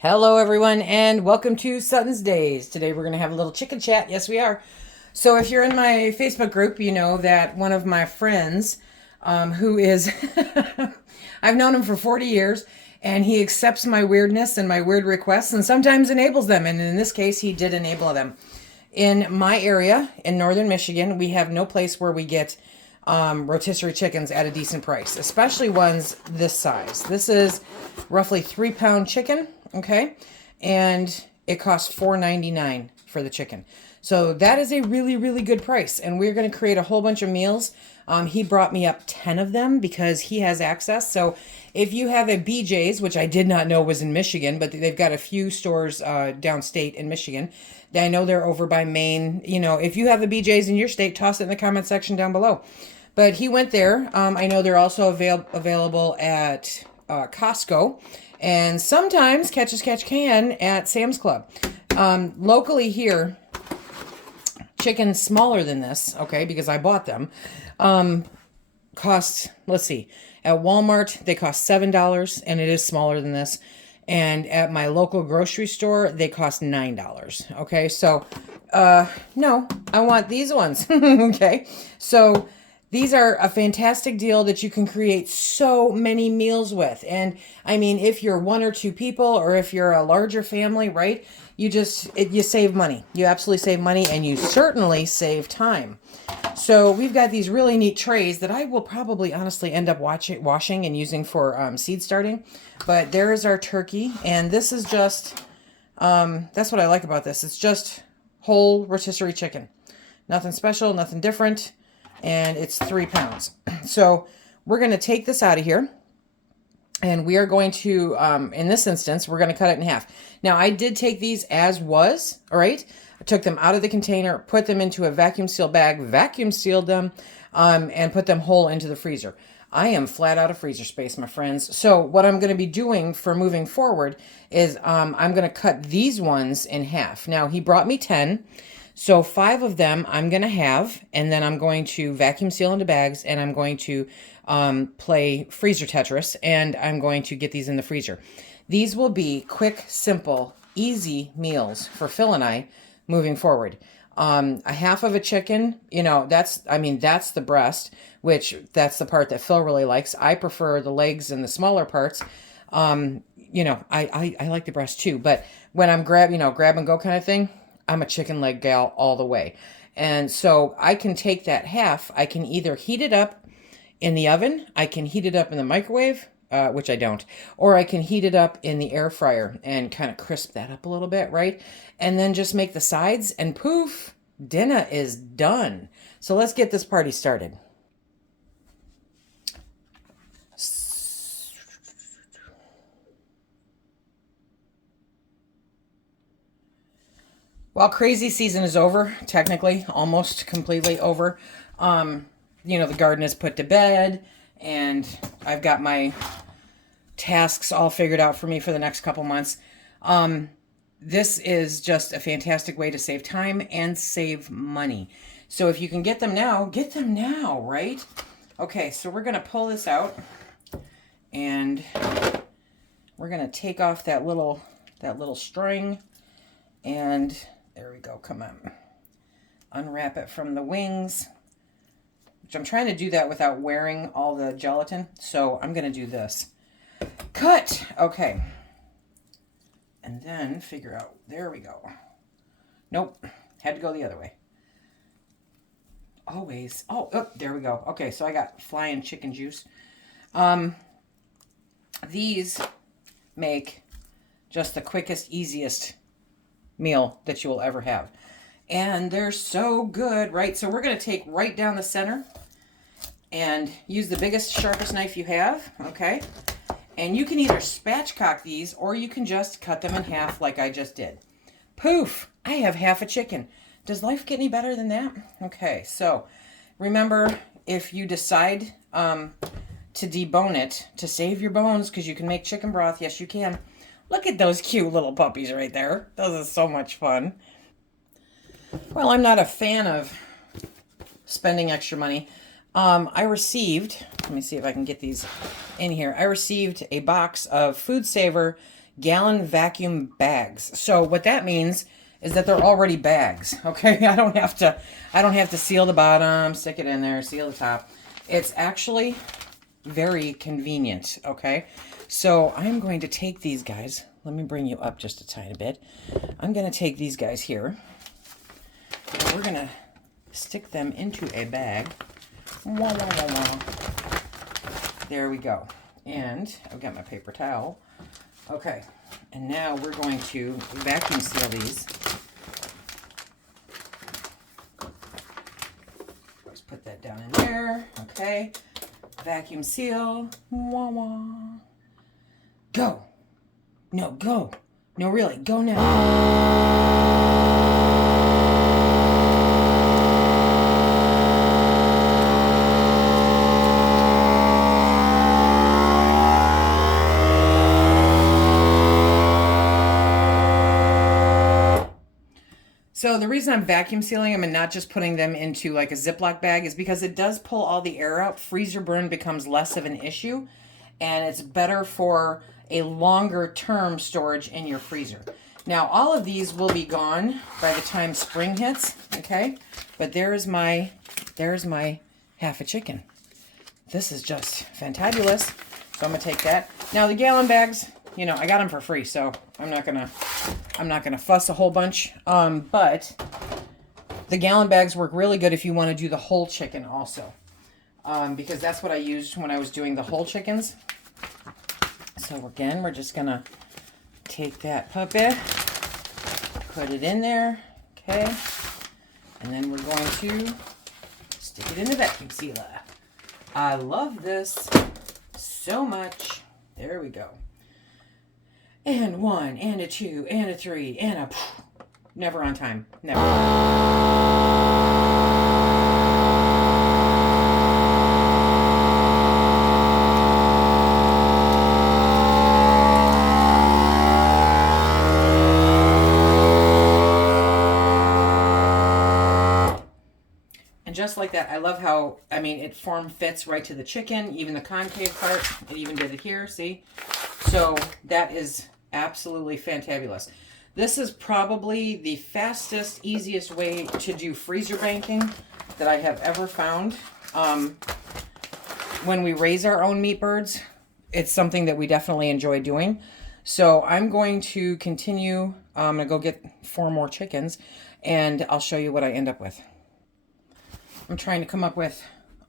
Hello, everyone, and welcome to SuttonsDaze. Today we're going to have a little chicken chat. Yes, we are. So if you're in my Facebook group, you know that one of my friends, who is, I've known him for 40 years, and he accepts my weirdness and my weird requests and sometimes enables them. And in this case, he did enable them. In my area, in northern Michigan, we have no place where we get rotisserie chickens at a decent price, especially ones this size. This is roughly 3-pound chicken. Okay, and it costs $4.99 for the chicken. So that is a really, really good price. And we're going to create a whole bunch of meals. He brought me up 10 of them because he has access. So if you have a BJ's, which I did not know was in Michigan, but they've got a few stores downstate in Michigan. I know they're over by Maine. You know, if you have a BJ's in your state, toss it in the comment section down below. But he went there. I know they're also available at Costco. And sometimes catch as catch can at Sam's Club. Locally here, chickens smaller than this, okay, because I bought them, cost, let's see, at Walmart, they cost $7, and it is smaller than this. And at my local grocery store, they cost $9, okay? So, no, I want these ones, okay? So these are a fantastic deal that you can create so many meals with. And I mean, if you're one or two people or if you're a larger family, right, you save money. You absolutely save money, and you certainly save time. So we've got these really neat trays that I will probably honestly end up washing and using for seed starting. But there is our turkey, and this is just, that's what I like about this. It's just whole rotisserie chicken. Nothing special, nothing different. And it's 3 pounds. So we're going to take this out of here, and we are going to, in this instance, we're going to cut it in half. Now, I did take these as was, all right? I took them out of the container, put them into a vacuum seal bag, vacuum sealed them, and put them whole into the freezer. I am flat out of freezer space, my friends. So what I'm going to be doing for moving forward is I'm going to cut these ones in half. Now, he brought me 10. So 5 of them I'm going to have, and then I'm going to vacuum seal into bags, and I'm going to play freezer Tetris, and I'm going to get these in the freezer. These will be quick, simple, easy meals for Phil and I moving forward. A half of a chicken, you know, that's the breast, which that's the part that Phil really likes. I prefer the legs and the smaller parts. You know, I like the breast too, but when I'm grab and go kind of thing, I'm a chicken leg gal all the way. And so I can take that half. I can either heat it up in the oven. I can heat it up in the microwave, which I don't. Or I can heat it up in the air fryer and kind of crisp that up a little bit, right? And then just make the sides, and poof, dinner is done. So let's get this party started. Well, crazy season is over, technically, almost completely over. You know, the garden is put to bed, and I've got my tasks all figured out for me for the next couple months. This is just a fantastic way to save time and save money. So if you can get them now, right? Okay, so we're going to pull this out, and we're going to take off that little string, and there we go. Come on. Unwrap it from the wings, which I'm trying to do that without wearing all the gelatin. So I'm going to do this. Cut. Okay. And then figure out. There we go. Nope. Had to go the other way. Always. Oh, there we go. Okay, so I got flying chicken juice. These make just the quickest, easiest meal that you will ever have. And they're so good, right? So we're going to take right down the center and use the biggest, sharpest knife you have, okay? And you can either spatchcock these, or you can just cut them in half like I just did. Poof! I have half a chicken. Does life get any better than that? Okay, so remember, if you decide to debone it, to save your bones, because you can make chicken broth, yes you can. Look at those cute little puppies right there. Those are so much fun. Well, I'm not a fan of spending extra money. I received, let me see if I can get these in here. I received a box of Food Saver gallon vacuum bags. So what that means is that they're already bags. Okay, I don't have to seal the bottom, stick it in there, seal the top. It's actually very convenient. Okay, so I'm going to take these guys. Let me bring you up just a tiny bit. I'm going to take these guys here. And we're going to stick them into a bag. Wah, wah, wah, wah. There we go. And I've got my paper towel. Okay, and now we're going to vacuum seal these. Let's put that down in there. Okay, vacuum seal. Wah, wah. Go. No, go. No, really, go now. So the reason I'm vacuum sealing them and not just putting them into like a Ziploc bag is because it does pull all the air out. Freezer burn becomes less of an issue, and it's better for a longer term storage in your freezer. Now, all of these will be gone by the time spring hits, okay? But there's my half a chicken. This is just fantabulous. So I'm gonna take that. Now the gallon bags, you know, I got them for free, so I'm not gonna fuss a whole bunch. But the gallon bags work really good if you want to do the whole chicken also, because that's what I used when I was doing the whole chickens. So again, we're just gonna take that puppy, put it in there, okay, and then we're going to stick it in the vacuum sealer. I love this so much. There we go. And 1, and a 2, and a 3, and a... Never on time. Never. And just like that, I love how, I mean, it form fits right to the chicken, even the concave part. It even did it here, see? So that is absolutely fantabulous. This is probably the fastest, easiest way to do freezer banking that I have ever found. When we raise our own meat birds, it's something that we definitely enjoy doing. So I'm going to continue. I'm going to go get 4 more chickens, and I'll show you what I end up with. I'm trying to come up with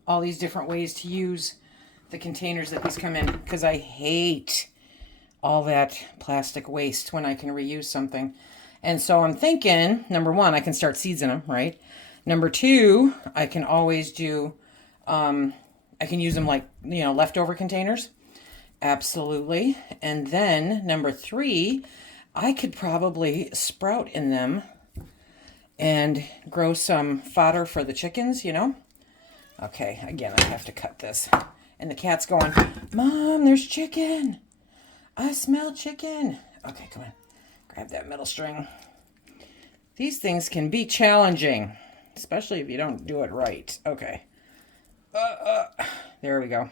all these different ways to use the containers that these come in, because I hate all that plastic waste when I can reuse something. And so I'm thinking, number 1, I can start seeds in them, right? Number 2, I can always do, I can use them like, you know, leftover containers. Absolutely. And then number 3, I could probably sprout in them and grow some fodder for the chickens, you know? Okay, again, I have to cut this. And the cat's going, Mom, there's chicken. I smell chicken. Okay, come on. Grab that middle string. These things can be challenging, especially if you don't do it right. Okay. There we go.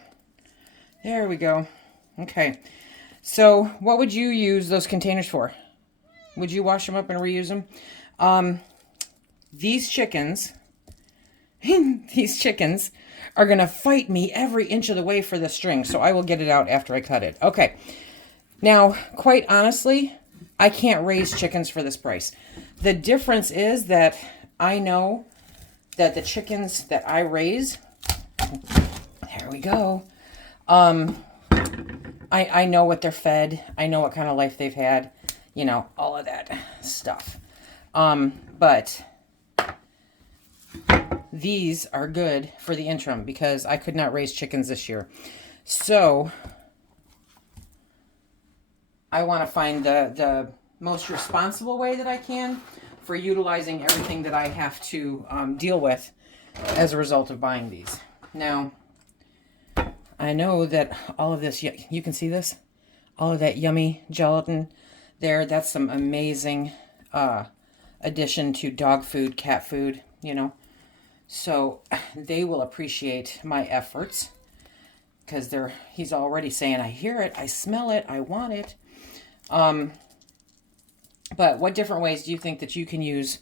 There we go. Okay. So what would you use those containers for? Would you wash them up and reuse them? These chickens, are going to fight me every inch of the way for the string. So I will get it out after I cut it. Okay. Now, quite honestly, I can't raise chickens for this price. The difference is that I know that the chickens that I raise, there we go. I know what they're fed. I know what kind of life they've had, you know, all of that stuff. But these are good for the interim because I could not raise chickens this year. So I want to find the most responsible way that I can for utilizing everything that I have to deal with as a result of buying these. Now, I know that all of this, you can see this, all of that yummy gelatin there, that's some amazing addition to dog food, cat food, you know. So they will appreciate my efforts because he's already saying, I hear it, I smell it, I want it. But what different ways do you think that you can use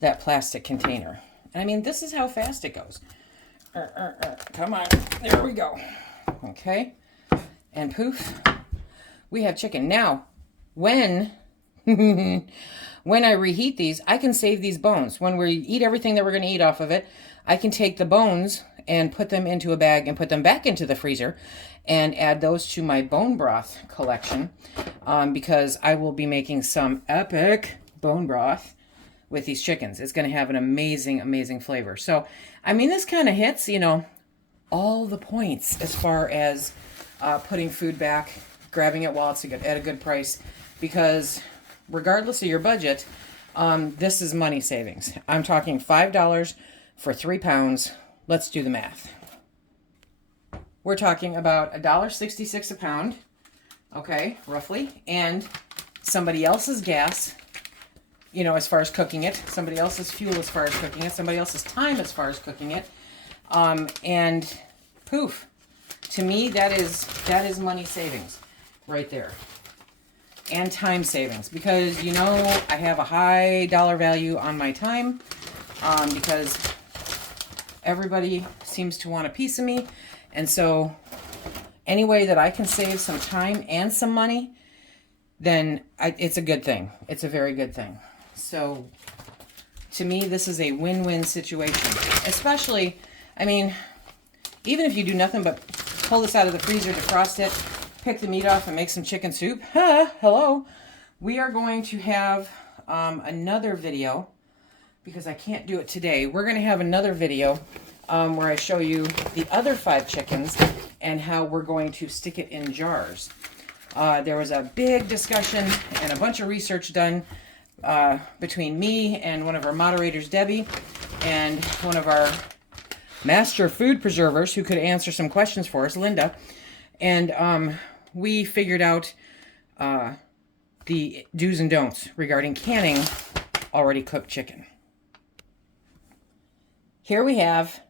that plastic container? And I mean, this is how fast it goes. Come on. There we go. Okay. And poof, we have chicken. Now, when I reheat these, I can save these bones. When we eat everything that we're going to eat off of it, I can take the bones and put them into a bag and put them back into the freezer and add those to my bone broth collection, because I will be making some epic bone broth with these chickens. It's going to have an amazing, amazing flavor. So, I mean, this kind of hits, you know, all the points as far as putting food back, grabbing it while it's at a good price, because regardless of your budget, this is money savings. I'm talking $5 for 3 pounds. Let's do the math. We're talking about $1.66 a pound, okay, roughly, and somebody else's gas, you know, as far as cooking it, somebody else's fuel as far as cooking it, somebody else's time as far as cooking it, and poof. To me, that is money savings right there. And time savings, because, you know, I have a high dollar value on my time, because everybody seems to want a piece of me. And so any way that I can save some time and some money, then it's a good thing. It's a very good thing. So to me, this is a win-win situation. Especially, I mean, even if you do nothing but pull this out of the freezer, defrost it, pick the meat off and make some chicken soup. Hello. We are going to have another video, because I can't do it today. We're going to have another video where I show you the other 5 chickens and how we're going to stick it in jars. There was a big discussion and a bunch of research done between me and one of our moderators, Debbie, and one of our master food preservers who could answer some questions for us, Linda. And we figured out the do's and don'ts regarding canning already cooked chicken. Here we have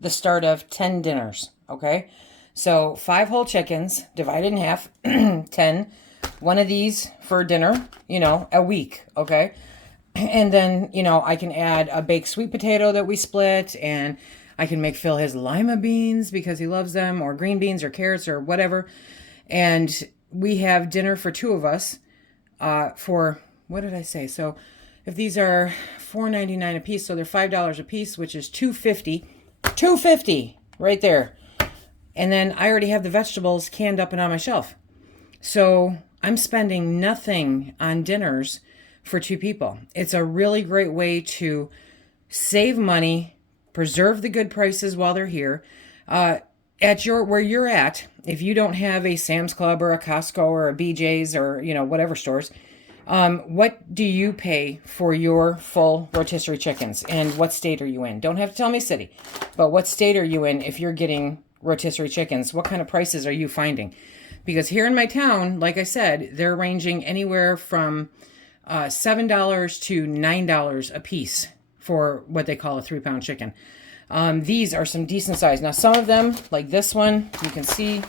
the start of 10 dinners, okay? So 5 whole chickens divided in half, 10. One of these for dinner, you know, a week, okay? And then, you know, I can add a baked sweet potato that we split, and I can make Phil his lima beans because he loves them, or green beans or carrots or whatever. And we have dinner for 2 of us for, what did I say? So if these are $4.99 a piece, so they're $5 a piece, which is $2.50. $2.50 right there. And then I already have the vegetables canned up and on my shelf. So I'm spending nothing on dinners for 2 people. It's a really great way to save money, preserve the good prices while they're here. At where you're at, if you don't have a Sam's Club or a Costco or a BJ's or, you know, whatever stores, what do you pay for your full rotisserie chickens, and what state are you in? Don't have to tell me city, but what state are you in if you're getting rotisserie chickens? What kind of prices are you finding? Because here in my town, like I said, they're ranging anywhere from $7 to $9 a piece for what they call a 3-pound chicken. These are some decent size. Now, some of them, like this one, you can see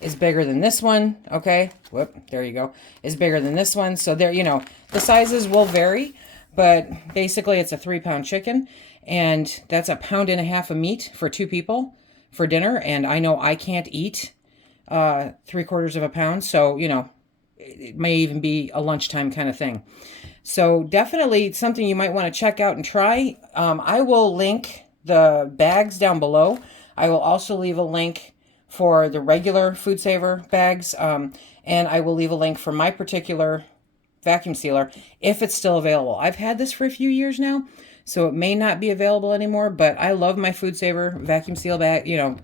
is bigger than this one. Okay. Whoop. There you go. Is bigger than this one. So there, you know, the sizes will vary, but basically it's a 3-pound chicken, and that's 1.5 pounds of meat for 2 people for dinner. And I know I can't eat 3/4 of a pound. So, you know, it may even be a lunchtime kind of thing. So definitely something you might want to check out and try. I will link the bags down below. I will also leave a link for the regular Food Saver bags. And I will leave a link for my particular vacuum sealer if it's still available. I've had this for a few years now, so it may not be available anymore, but I love my Food Saver vacuum seal bag, you know,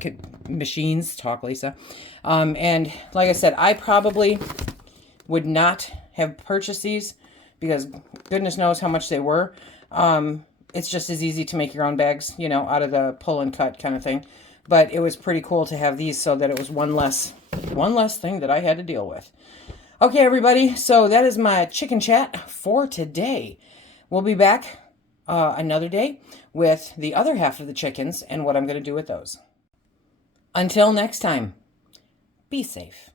machines. Talk, Lisa. And like I said, I probably would not have purchased these because goodness knows how much they were. It's just as easy to make your own bags, you know, out of the pull and cut kind of thing. But it was pretty cool to have these so that it was one less thing that I had to deal with. Okay, everybody. So that is my chicken chat for today. We'll be back another day with the other half of the chickens and what I'm going to do with those. Until next time, be safe.